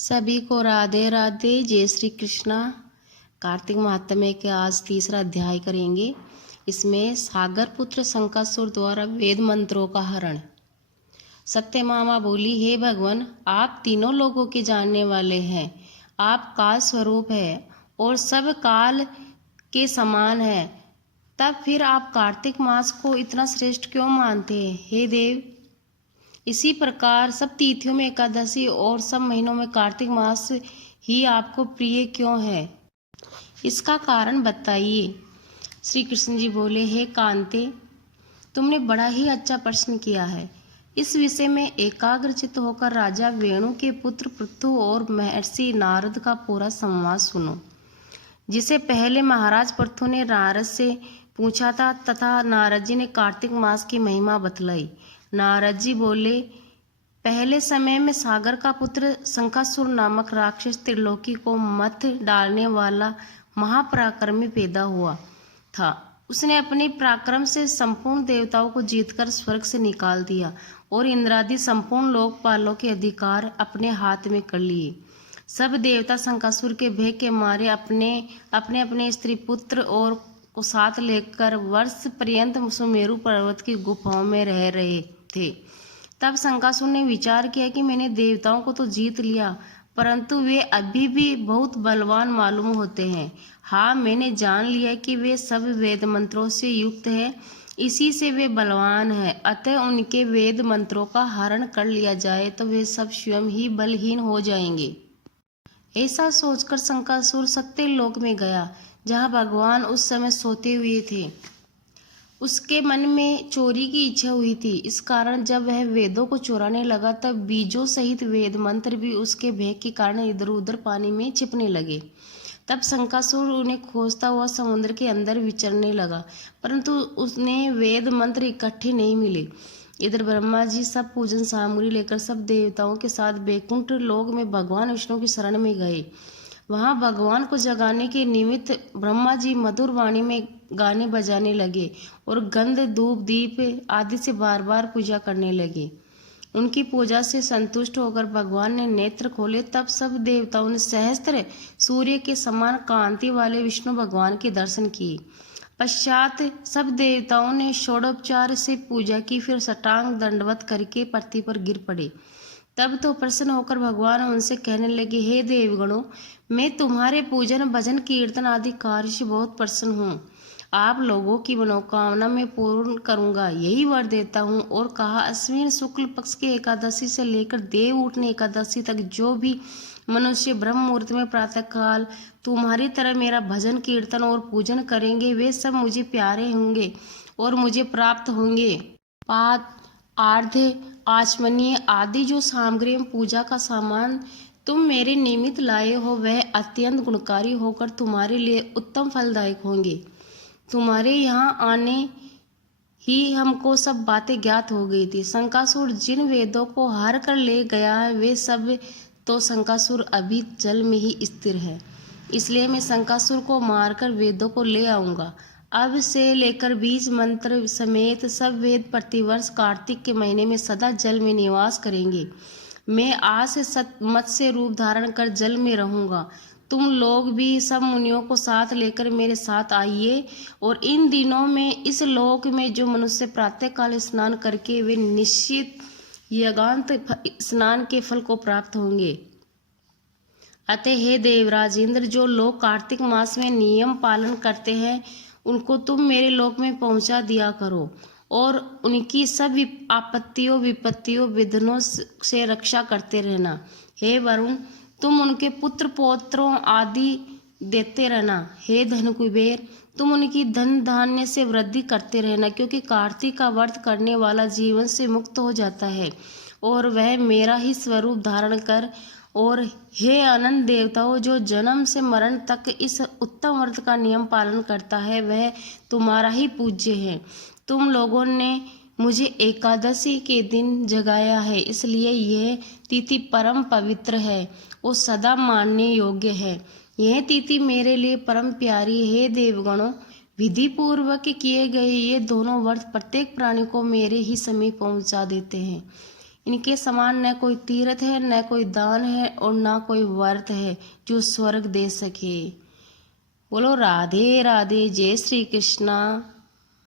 सभी को राधे राधे। जय श्री कृष्णा। कार्तिक महात्म्य के आज तीसरा अध्याय करेंगे। इसमें सागर पुत्र शंकासुर द्वारा वेद मंत्रों का हरण। सत्यभामा बोली, हे भगवान, आप तीनों लोगों के जानने वाले हैं। आप काल स्वरूप है और सब काल के समान है। तब फिर आप कार्तिक मास को इतना श्रेष्ठ क्यों मानते हैं? हे देव, इसी प्रकार सब तिथियों में एकादशी और सब महीनों में कार्तिक मास ही आपको प्रिय क्यों है? इसका कारण बताइए। श्री कृष्ण जी बोले, हे कांते, तुमने बड़ा ही अच्छा प्रश्न किया है। इस विषय में एकाग्रचित्त होकर राजा वेणु के पुत्र पृथु और महर्षि नारद का पूरा संवाद सुनो, जिसे पहले महाराज पृथु ने नारद से पूछा था तथा नारद जी ने कार्तिक मास की महिमा बतलाई। नारद जी बोले, पहले समय में सागर का पुत्र शंकासुर नामक राक्षस त्रिलोकी को मथ डालने वाला महापराक्रमी पैदा हुआ था। उसने अपने पराक्रम से संपूर्ण देवताओं को जीतकर स्वर्ग से निकाल दिया और इंद्रादि संपूर्ण लोकपालों के अधिकार अपने हाथ में कर लिए। सब देवता शंकासुर के भय के मारे अपने अपने स्त्री पुत्र और को साथ लेकर वर्ष पर्यंत सुमेरु पर्वत की गुफाओं में रह रहे थे। तब शंकासुर ने विचार किया कि मैंने देवताओं को तो जीत लिया, परंतु वे अभी भी बहुत बलवान मालूम होते हैं। हाँ, मैंने जान लिया कि वे सब वेद मंत्रों से युक्त है, इसी से वे बलवान हैं। अतः उनके वेद मंत्रों का हरण कर लिया जाए तो वे सब स्वयं ही बलहीन हो जाएंगे। ऐसा सोचकर शंकासुर सत्य लोक में गया, जहाँ भगवान उस समय सोते हुए थे। उसके मन में चोरी की इच्छा हुई थी। इस कारण जब वह वेदों को चुराने लगा तब बीजों सहित वेद मंत्र भी उसके भय के कारण इधर उधर पानी में छिपने लगे। तब शंकासुर उन्हें खोजता हुआ समुद्र के अंदर विचरने लगा, परंतु उसने वेद मंत्र इकट्ठे नहीं मिले। इधर ब्रह्मा जी सब पूजन सामग्री लेकर सब देवताओं के साथ बैकुंठ लोक में भगवान विष्णु की शरण में गए। वहां भगवान को जगाने के निमित्त ब्रह्मा जी मधुर वाणी में गाने बजाने लगे और गंध धूप दीप आदि से बार बार पूजा करने लगे। उनकी पूजा से संतुष्ट होकर भगवान ने नेत्र खोले। तब सब देवताओं ने सहस्त्र सूर्य के समान कांति वाले विष्णु भगवान के दर्शन किए। पश्चात सब देवताओं ने षोडोपचार से पूजा की, फिर साष्टांग दंडवत करके पृथ्वी पर गिर पड़े। तब तो प्रसन्न होकर भगवान उनसे कहने लगे, हे देवगणों, मैं तुम्हारे पूजन भजन कीर्तन आदि कार्य से बहुत प्रसन्न हूँ। आप लोगों की मनोकामना में पूर्ण करूंगा, यही वर देता हूँ। और कहा, अश्विन शुक्ल पक्ष के एकादशी से लेकर देव उठने एकादशी तक जो भी मनुष्य ब्रह्म मुहूर्त में प्रातः काल तुम्हारी तरह मेरा भजन कीर्तन और पूजन करेंगे, वे सब मुझे प्यारे होंगे और मुझे प्राप्त होंगे। पाद आर्ध्य आचमनीय आदि जो सामग्री एवं पूजा का सामान तुम मेरे निमित्त लाए हो, वह अत्यंत गुणकारी होकर तुम्हारे लिए उत्तम फलदायक होंगे। तुम्हारे यहाँ आने ही हमको सब बातें ज्ञात हो गई थी। शंकासुर जिन वेदों को हार कर ले गया है, वे सब तो शंकासुर अभी जल में ही स्थिर है। इसलिए मैं शंकासुर को मारकर वेदों को ले आऊंगा। अब से लेकर 20 मंत्र समेत सब वेद प्रतिवर्ष कार्तिक के महीने में सदा जल में निवास करेंगे। मैं आज से मत्स्य रूप धारण कर जल में रहूंगा। तुम लोग भी सब मुनियों को साथ लेकर मेरे साथ आइए। और इन दिनों में इस लोक में जो मनुष्य प्रातः काल स्नान करके वे निश्चित यज्ञांत स्नान के फल को प्राप्त होंगे। अतः हे देवराज इंद्र, जो लोग कार्तिक मास में नियम पालन करते हैं, उनको तुम मेरे लोक में पहुंचा दिया करो और उनकी सब आपत्तियों विपत्तियों विघ्नों से रक्षा करते रहना। हे वरुण, तुम उनके पुत्र पौत्रों आदि देते रहना। हे धन कुबेर, तुम उनकी धन धान्य से वृद्धि करते रहना, क्योंकि कार्तिक का व्रत करने वाला जीवन से मुक्त हो जाता है और वह मेरा ही स्वरूप धारण कर। और हे अनंत देवताओं, जो जन्म से मरण तक इस उत्तम व्रत का नियम पालन करता है, वह तुम्हारा ही पूज्य है। तुम लोगों ने मुझे एकादशी के दिन जगाया है, इसलिए यह तिथि परम पवित्र है और सदा मानने योग्य है। यह तिथि मेरे लिए परम प्यारी है। देवगणों, विधि पूर्वक किए गए ये दोनों व्रत प्रत्येक प्राणी को मेरे ही समीप पहुंचा देते हैं। इनके समान न कोई तीर्थ है, न कोई दान है और न कोई व्रत है जो स्वर्ग दे सके। बोलो राधे राधे, जय श्री कृष्णा।